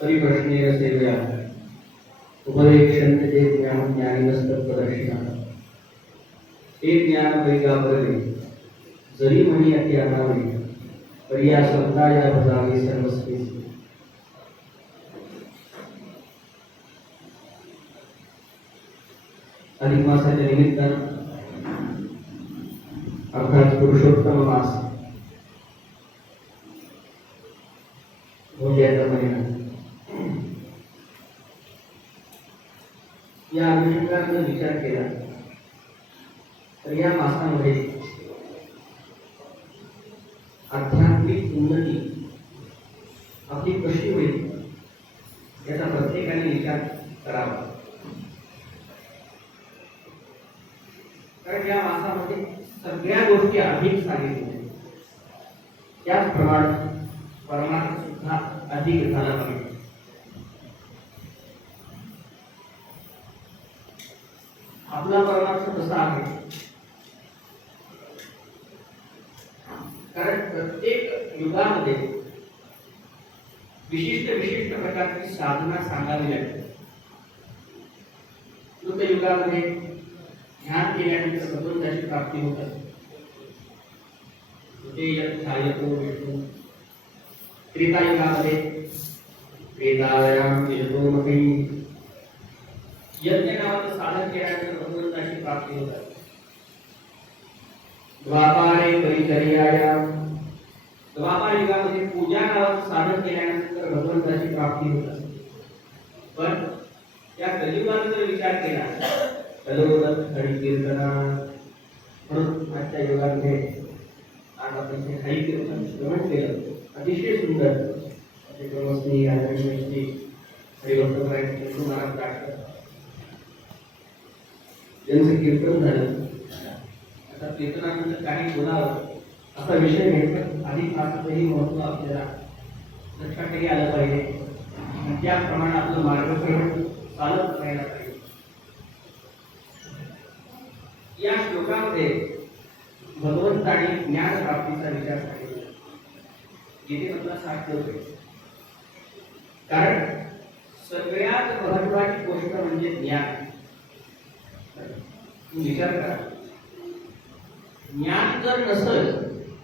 परिप्रश्नेन सेवया उपदेक्षन्ते ते ज्ञानं ज्ञानिनस्तत्पदर्शिनः ते ज्ञान वैगापरले जरी म्हणी अति अनावरी तरी या शब्दाया भजावे सर्वस्वी अधिक मासाच्या निमित्तानं अर्थात पुरुषोत्तम मास. भोग्याचा महिना या अनुषंगाने विचार केला. तर या मासामध्ये अध्यात्म कारण प्रत्येक युगामध्ये विशिष्ट विशिष्ट प्रकारची साधना सांगावी लागते. युगामध्ये ध्यान केल्यानंतर प्राप्ती होत असते. यज्ञ नावाचं साधन केल्यानंतर भगवंताची प्राप्ती होत असते. द्वापारे परिचर्यायाम द्वापर युगामध्ये पूजा नावाचं साधन केल्यानंतर भगवंताची प्राप्ती होत असते. पण त्या कलियुगाचा जर विचार केला कलोदत हरी कीर्तना म्हणून आजच्या युगामध्ये आज आपण हे हरी कीर्तन श्रवण केलं. अतिशय सुंदर. असे क्रमश्री आदरणीयश्री हरिभक्त महाराज महाराज दाटकर यांचं कीर्तन झालं आता कीर्तनानंतर काही बोलावं. असा विषय घेतला अधिक मासाचंही महत्त्व आपल्याला लक्षातही आलं पाहिजे. आणि त्याप्रमाणे आपलं मार्गक्रमण चालत राहायला पाहिजे. या श्लोकामध्ये भगवंताने ज्ञान प्राप्तीचा विचार सांगितला. जिथे आपला साठ होते कारण सगळ्यात महत्वाची गोष्ट म्हणजे ज्ञान. विचार करा. ज्ञान जर नसल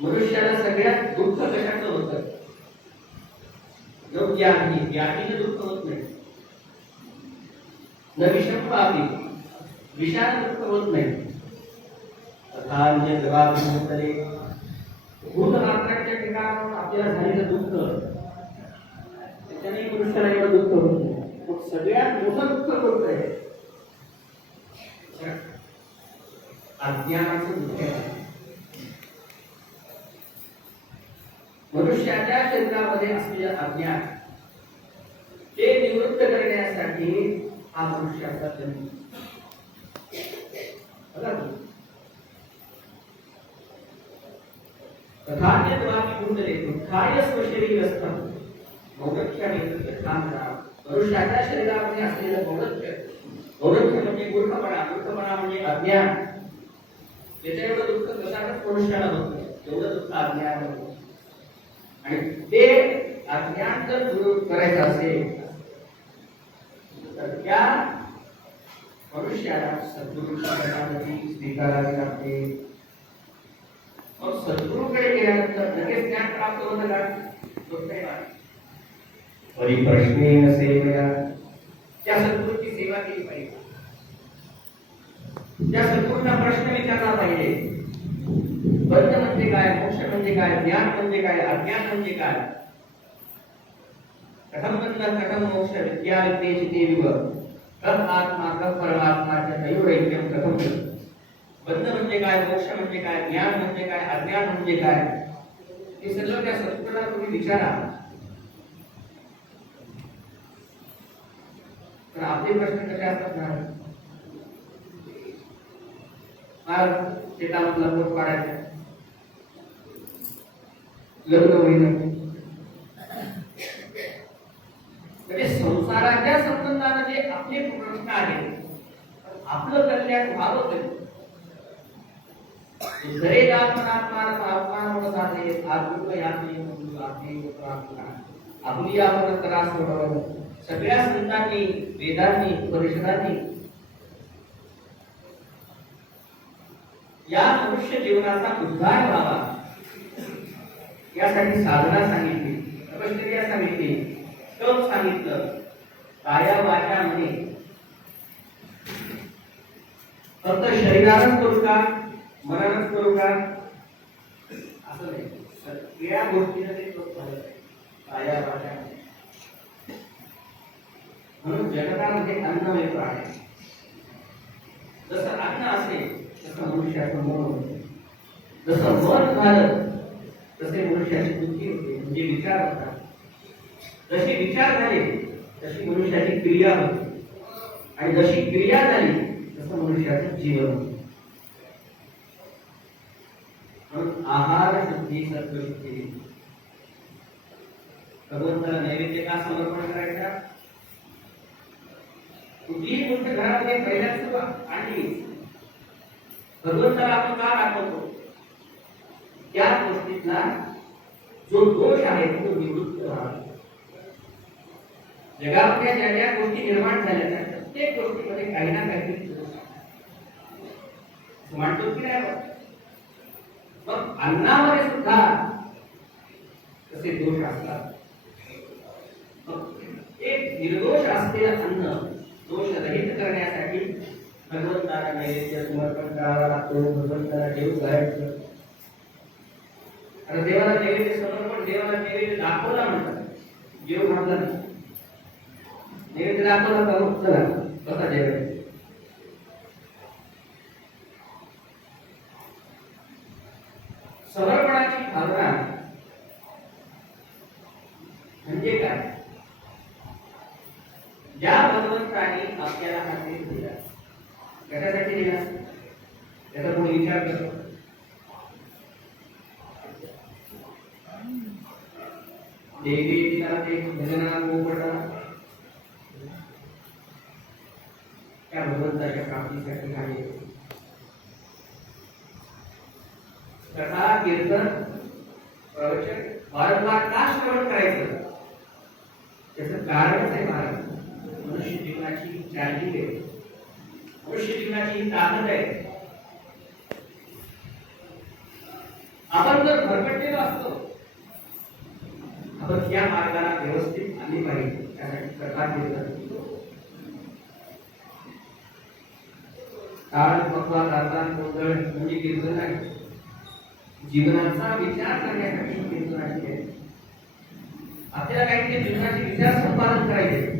मनुष्याला सगळ्यात दुःख कशाचं होतं? नव्याआधी व्याधीनं दुःख होत नाही. न विषंपापी विषाण दुःख होत नाही. तथा म्हणजे अन्य जबाबदारी भूत ठिकाणावर आपल्याला झालेलं दुःख. त्याच्याने मनुष्याला एवढं दुःख होत नाही. मग सगळ्यात मोठं दुःख कोणतं आहे? अज्ञानाचं दुःख आहे. मनुष्याच्या शरीरामध्ये असलेलं अज्ञान ते निवृत्त करण्यासाठी हा मनुष्याचा जन्म. बघा तुम्ही. तथान्यत्वापि कुंडले दुःखाय स्वशरीरस्थं. मौढ्याने मनुष्याच्या शरीरामध्ये असलेलं मौढ्य मौढ्य म्हणजे मूर्खपणा. मूर्खपणा म्हणजे अज्ञान. त्याच्या एवढं दुःख कशातच मनुष्याला होत एवढं दुःख अज्ञान होतं. आणि ते अज्ञान जर दूर करायचं असेल तर त्या मनुष्याला शरणागती स्वीकारावी लागते मग सद्गुरूकडे गेल्यानंतर लगेच ज्ञान प्राप्त होतं का होत नाही ना. परिप्रश्नेन सेवया त्या सद्गुरूची सेवा केली पाहिजे त्या सद्गुरूंना प्रश्न विचारला पाहिजे बंध म्हणजे काय मोक्ष म्हणजे काय ज्ञान म्हणजे काय अज्ञान म्हणजे काय कथम बंध कथम मोक्ष विद्या विद्येची देवी कम आत्मा, कम परमात्मा च दैवैक्यम कथम बंध म्हणजे काय मोक्ष म्हणजे काय ज्ञान म्हणजे काय अज्ञान म्हणजे काय हे सगळं त्या सत्पुरुषाला तुम्ही विचारा तर आपले प्रश्न कसे असतात शेतामधला पोट पाडायचा. लग्न होईन. म्हणजे संसाराच्या संबंधाने जे आपले प्रश्न आहेत आपलं कल्याण व्हावं तरी घरे दात्मनात्मान आत्मान साधे आत्मिक यात्री म्हणून आपली आपण त्रास सोडवलं सगळ्या संतांनी वेदांनी परिषदांनी या मनुष्य जीवनाचा उद्धार व्हावा. यासाठी साधना सांगितली तपश्चर्या सांगितली तप सांगितलं काया वाचा म्हणे. फक्त शरीरानच करू का? मनानच करू का? असं नाही. सगळ्या गोष्टीनं ते तप झालं काया वाचा म्हणून जगतामध्ये अन्नमय प्राणी जसं अन्न असेल तसं मनुष्याचं मन होते जसं मन झालं तसे मनुष्याची बुद्धी होते. म्हणजे विचार होतात जसे विचार झाले तशी मनुष्याची क्रिया होते. आणि जशी क्रिया झाली तसं मनुष्याचं जीवन होते. म्हणून आहार शुद्धी सत्वशुद्धी भगवंताला नैवेद्य का समर्पण करायचा? कुठलीही गोष्ट घरामध्ये पहिल्याच सुरुवात आणि भगवंताला आपण का दाखवतो? त्या गोष्टीतला जो दोष आहे तो निवृत्त व्हावा जगामध्ये ज्या ज्या गोष्टी निर्माण झाल्या त्या प्रत्येक गोष्टीमध्ये काही ना काहीतरी दोष म्हणतो की नाही मग अन्नामध्ये सुद्धा तसे दोष असतात. एक निर्दोष असलेलं अन्न दोष रहित करण्यासाठी भगवंताला नैवेद्य समर्पण करावा लागतो भगवंताला देव गायचं आणि देवाला नैवेद्य समर्पण देवाला नैवेद्य दाखवला म्हणतात देव म्हणतात नैवेद्य दाखवला का चला कसा जेवायचं समर्पणाची भावना म्हणजे काय? ज्या भगवंताने आपल्याला हा देह दिला कशासाठी दिला त्याचा कोणी विचार करतो देवी तिला ते भजना गोपटा त्या भगवंताच्या प्राप्तीसाठी आहे कथा कीर्तन प्रवचन वारंवार का श्रवण करायचं त्याचं कारणच आहे महाराज मनुष्य जीवनाची चार्जिंग आहे मनुष्य ताकद आहे आपण जर भरकटलेलो असतो आपण त्या मार्गाला व्यवस्थित आली पाहिजे. त्यासाठी कथा कीर्तन काळ पक्वा कारदान गोंधळ म्हणजे कीर्तन आहे. जीवनाचा विचार करण्यासाठी ही कीर्तनाची आहे. आपल्याला काहीतरी जीवनाचे विचार संपादन करायचे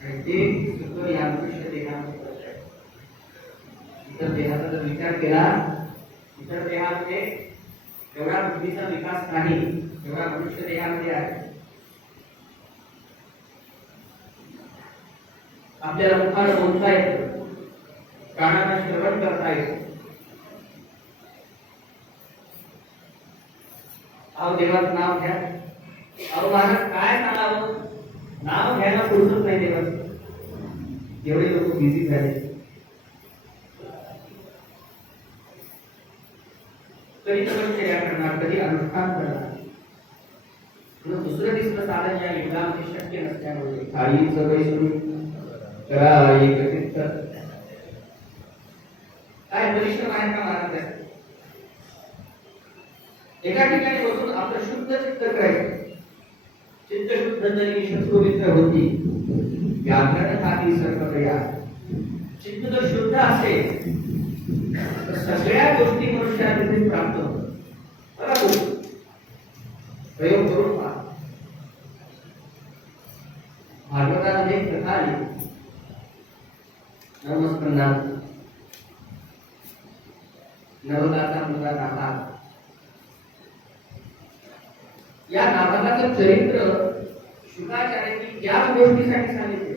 आणि ते सगळं या मनुष्य देहामध्ये करत आहे. इतर देहाचा जर केला इतर देहामध्ये एवढा बुद्धीचा विकास नाही तेवढा मनुष्य देहामध्ये आहे. आपल्याला मुखाला बोलता येतो कानाला श्रवण करता येतो. अहो देवाचं नाव घ्या. अहो महाराज काय सांगावं? नाव घ्यायला पुरतच नाही देवाचं. एवढे लोक बिझी झाले. कधी तपश्चर्या करणार कधी अनुष्ठान करणार. म्हणून दुसरं तिसरं साधन या युगामध्ये शक्य नसल्यामुळे. काही सवय करा एकत्रित काय परिश्रम आहे का महाराज? एका ठिकाणी बसून आपलं शुद्ध चित्त करायचं. चित्त शुद्ध जरी शत्रुमित्र होती व्याकरण खाती सर्वया चित्त जर शुद्ध असेल मनुष्यामध्ये प्राप्त होतात बघा. प्रयोग करून पहा. भागवतामध्ये एक कथा आली नमस्कार नवदाचा मुलगा नाभाग या नाभागाचं चरित्र शुकाचार्यांनी या गोष्टीसाठी सांगितले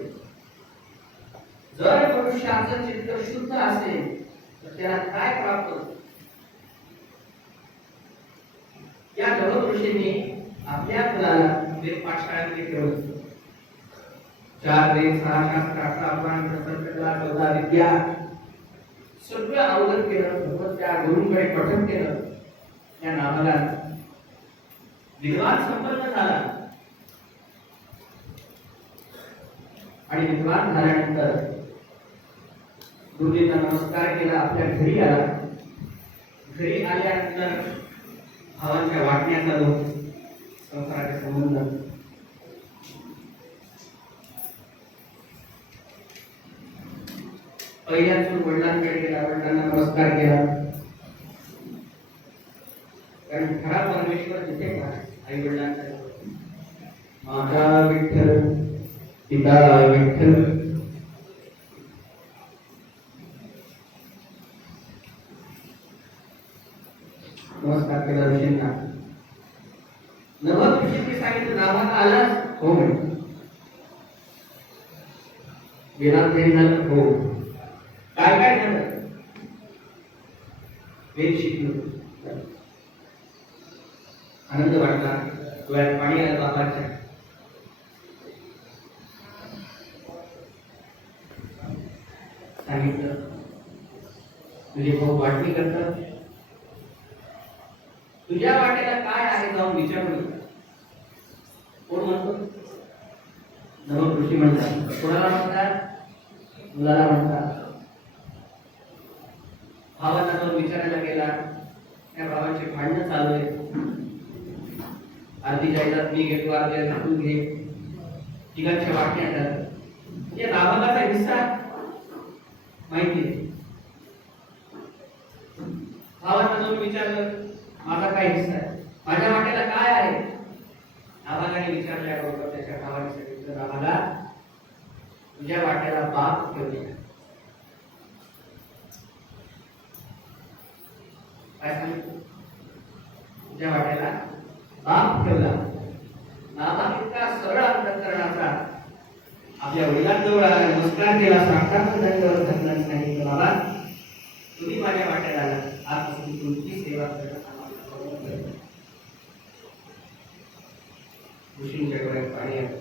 जर मनुष्याचं चित्त शुद्ध असेल तर त्याला काय प्राप्त होतं? या नव ऋषींनी आपल्या मुलाला वेद पाठशाळेमध्ये ठेवलं चार वेद सहा शास्त्र अठरा पुराण संकटला चौदा विद्या सगळं अवगत केलं भगवत त्या गुरुंकडे पठन केलं. त्या नावाला विद्वान संपन्न झाला. आणि विद्वान झाल्यानंतर गुरुजींना नमस्कार केला आपल्या घरी आला. घरी आल्यानंतर भावांच्या वाटण्याचा जो. संसाराचे संबंध पहिल्याच वडिलांकडे गेला वडिलांना नमस्कार केला. कारण खरा परमेश्वर तिथे का आई वडिलांकडे. माता विठ्ठल पिता विठ्ठल नमस्कार केला ऋषींना नवद ऋषींनी सांगितलं नावाला आलास हो म्हणे वेदांत हे. झालं हो काय काय झालं? वेद शिकलो. आनंद वाटला. डोळ्यात पाणी आलं बाबाच्या सांगितलं. तुझे भाऊ वाटणी करतात. तुझ्या वाटेला काय आहे जाऊन विचारून कोण म्हणतो? नवकृषी म्हणतात. कोणाला म्हणतात? मुलाला म्हणतात. भावाचा तो विचारायला गेला त्या भावाचे भांडणं चालू आहे अर्धी जाहिरात मी घेतो अर्धी जाहिरात तू घे. तिघांच्या वाटण्या येतात या नाभागाचा हिस्सा? माहिती आहे भावांना जाऊन विचारलं माझा काय हिस्सा आहे? माझ्या वाट्याला काय आहे? नाभागाने विचारल्याबरोबर त्याच्या भावाने सांगितलं नावाला तुझ्या वाट्याला बाप ठेवले काय सांगितलं तुझ्या वाट्याला बाप ठेवला. नावा इतका सरळ अंतकरणाचा. आपल्या वडिलांजवळ नमस्कार केला साक्षात दंडवर धरणार सांगितलं बाबा तुम्ही माझ्या वाट्याला आजपासून तुमची सेवा करणं आम्हाला ऋषींच्याकडे पाणी आहे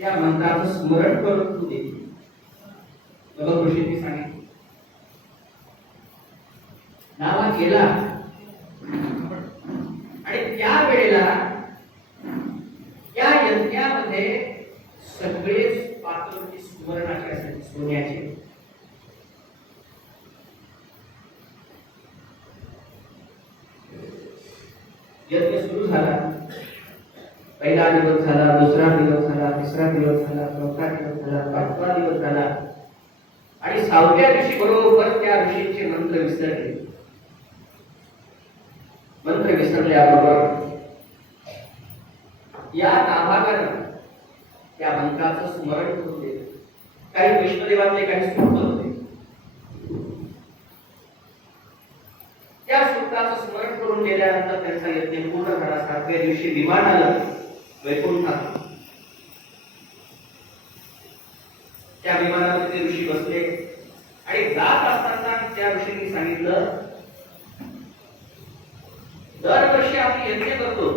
त्या मंत्राचं स्मरण करून तू दे. बाबा ऋषींनी सांगितलं. नावा गेला आणि त्या वेळेला या यज्ञामध्ये सगळे पात्र स्मरणाचे असायचे सोन्याचे यज्ञ सुरू झाला पहिला दिवस झाला दुसरा दिवस झाला तिसरा दिवस झाला चौथा दिवस झाला पाचवा दिवस झाला. आणि सहाव्या दिवशी बरोबर त्या ऋषींचे मंत्र विसरले. मंत्र विसरल्याबरोबर या नाभागानं त्या मंत्राचं स्मरण करून दिलं. काही वैष्णदेवांचे काही सूक्त होते. त्या सूत्राचं स्मरण करून गेल्यानंतर त्यांचा यज्ञ पूर्ण झाला. सातव्या दिवशी विमान आलं. वैकुंठात त्या विमानामध्ये ते ऋषी बसले आणि जात असताना त्या ऋषींनी सांगितलं दरवर्षी आम्ही यज्ञ करतो.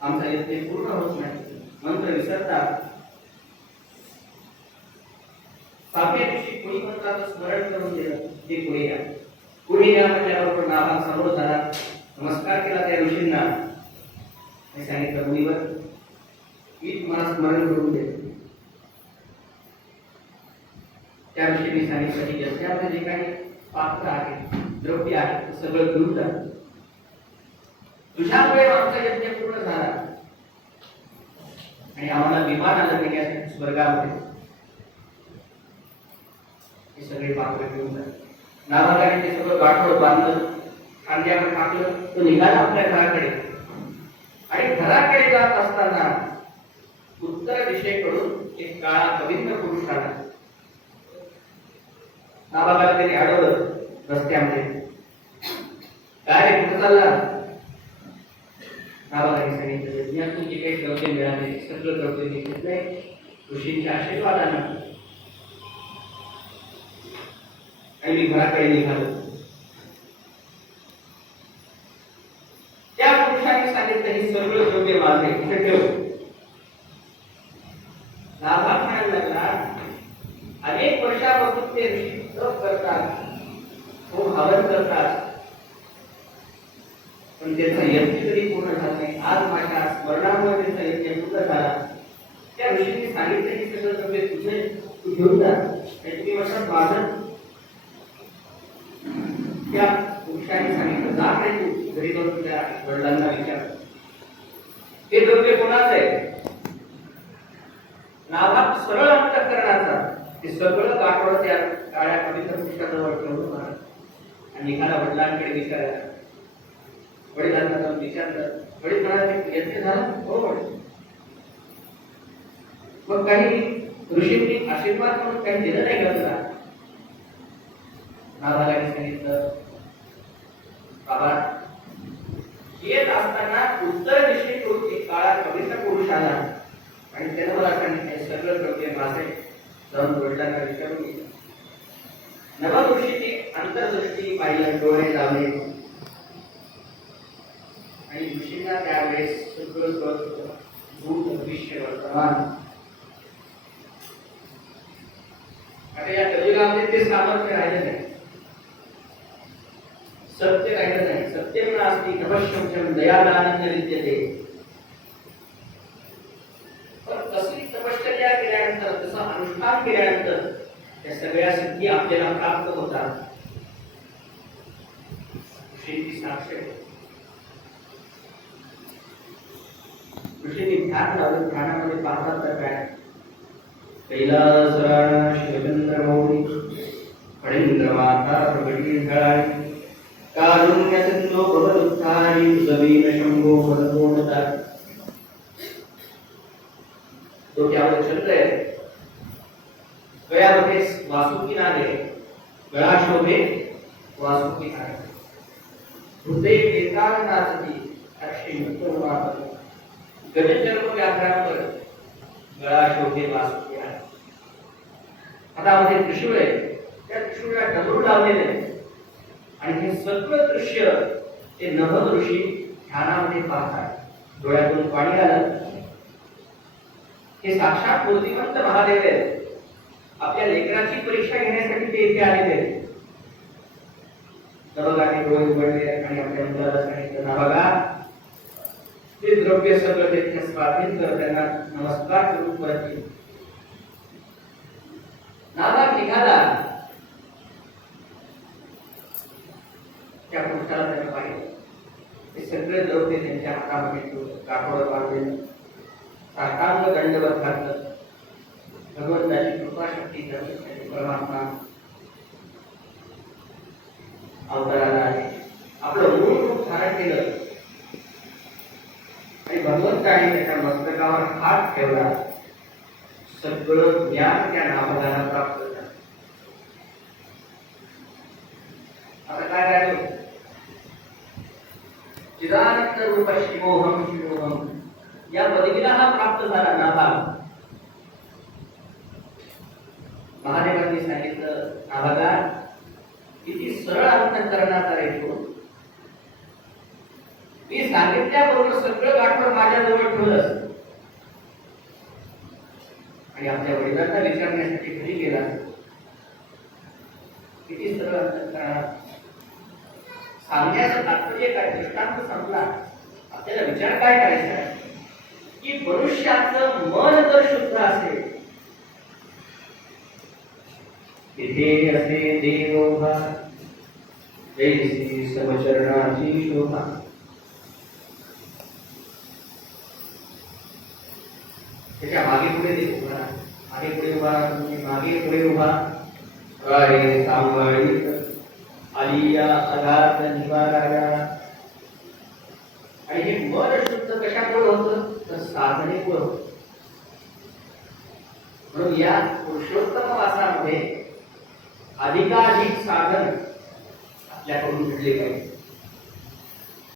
आमचा यज्ञ पूर्ण होत नाही. मंत्र विसरतात. सातव्या दिवशी कोणी मंत्राचं स्मरण करून दिलं ते पुढे या. पुढे या म्हटल्याबरोबर नाभा समोर झाला. नमस्कार केला त्या ऋषींना. आणि सांगितलं मुलीवर मी तुम्हाला स्मरण करून देतो त्या ऋषींनी सांगितलं की यज्ञामध्ये जे काही पात्र आहे द्रव्य आहे ते सगळं घेऊन जात तुझ्यामुळे आमचा यज्ञ पूर्ण झाला. आणि आम्हाला विमान आलं नेण्यासाठी स्वर्गामध्ये. हे सगळे पात्र घेऊन जातात नावागाने ते सगळं गाठोड बांधलं खांद्यावर टाकलं तो निघाला आपल्या घराकडे. आणि घराकडे जात असताना उत्तर दिशेकडून एक काळा कविंद्र पुरुष आला. नाबाबाला त्यांनी अडवलं रस्त्यामध्ये. काय रे कुठं चालला? नाबाबाने सांगितलं यज्ञातून जे काही द्रव्य मिळाले सगळं द्रव्य मी घेतलंय ऋषींच्या आशीर्वादानं आणि मी घराकडे निघालो त्या पुरुषाने सांगितलं हे सगळं द्रव्य माझे इथे ठेव लाभा म्हणायला लागला अनेक वर्षापासून ते ऋषी तप करतात खूप हवन करतात पण त्याचा यज्ञ कधी पूर्ण झाला नाही आज माझ्या स्मरणामुळे त्याचा यज्ञ पूर्ण झाला त्या ऋषींनी सांगितलं की सगळं तुझे तू घेऊन जा तुम्ही वर्षात माझं घरी जाऊन तुझ्या वडिलांना विचार. ते द्रव्य कोणाचं आहे? नावात सरळ अंतकरणाचा ते सगळं गाठवड त्या काळ्या पवित्र पुष्काजवळ ठेवून आणि एखादा वडिलांकडे विचारायला वडिलांना जाऊन विचारलं वडील म्हणाले यज्ञ झाला? हो वडील. मग काही ऋषींनी आशीर्वाद म्हणून काही दिलं नाही का तुला? नावाला सांगितलं बाबा येत असताना उत्तर दिशेकडून एक काळा पवित्र पुरुष आला. आणि त्यानं मला सांगितले सगळं द्रव्य माझे. जाऊन वडिलांना विचारून घे नवदृष्टीने अंतर्दृष्टी पाहिलं डोळे लावले. आणि ऋषींना त्यावेळेस सगळं कळत होतं. भूत भविष्य वर्तमान. आता या कलियुगामध्ये ते सामर्थ्य राहिलं नाही. सत्य नाही सत्यम नास्ती तपश्यम दयादानंद विद्यते। पण तशी तपश्चर्या केल्यानंतर तसं अनुष्ठान केल्यानंतर त्या सगळ्या सिद्धी आपल्याला प्राप्त होतात ऋषींची साक्ष. ऋषींनी ध्यान लावलं ध्यानामध्ये पाहतात तर काय? कैलासराणा शिवचंद्र मौली फणींद्र माता प्रगटी कारुण्य सिंधो भवदुत्थारी जमीन शंभो भरतोणता डोक्यावर चंद्र आहे. गळ्यामध्ये वासुकी नाग आहे. गळा शोभे वासुकी नाग हृदय वेताळ नाचती अक्षी मुक्त वापरली गजचर्म व्याघ्रांवर गळा शोभे वासुकी आहे. हातामध्ये त्रिशूळ आहे. त्या त्रिशूळला डमरू लावलेले आहे आणि हे सगळं दृश्य ते नभ ऋषी ध्यानामध्ये पाहतात. डोळ्यातून पाणी आलं. हे साक्षात मूर्तिमंत महादेव आहेत. आपल्या लेकराची परीक्षा घेण्यासाठी ते इथे आलेले आहेत. सर्वजाने डोळे उघडले आणि आपल्या मुलाला सांगितलं ना बघा ते द्रव्य सगळं तिथे स्वाधीन कर त्यांना नमस्कार करून परत येईल. नागा निघाला त्या पुरुषाला त्याने पाहिलं ते सगळे द्रव्य त्यांच्या हातामध्ये ठेवलं काठोडं बांधलेलं साष्टांग दंडवत घातलं. भगवंताची कृपाशक्ती त्यांनी परमात्मा अवताराला आहे आपलं मूळ रूप धारण केलं. आणि भगवंताने त्याच्या मस्तकावर हात ठेवला. सगळं ज्ञान त्या नामधाला प्राप्त झालं. आता काय राहिलं? चिदानंद रूप शिवोहम शिवोहम या पदवीला हा प्राप्त झाला नाभा. महादेवांनी सांगितलं नाभागा किती सरळ अंतकरणाचा रे तो. मी सांगितल्याबरोबर सगळं गाठवण माझ्याजवळ ठेवलंस. आणि आपल्या वडिलांना विचारण्यासाठी घरी गेला किती सरळ अंतःकरणात सांगण्याचं तात्पर्य काय? दृष्टांत संपला आपल्याला विचार काय करायचा आहे? की मनुष्याचं मन जर शुद्ध असेल तिथे असे देव जैसी समचरणाची शोभा. त्याच्यामागे पुढे देव उभा मागे पुढे उभा मागे पुढे उभा. काय सांभाळीत आलिया अगाध निवाराया. आणि हे मन शुद्ध कशामुळे होतं? तर साधनेमुळे होतं. म्हणून या पुरुषोत्तम वासामध्ये अधिकाधिक साधन आपल्याकडून घडले पाहिजे.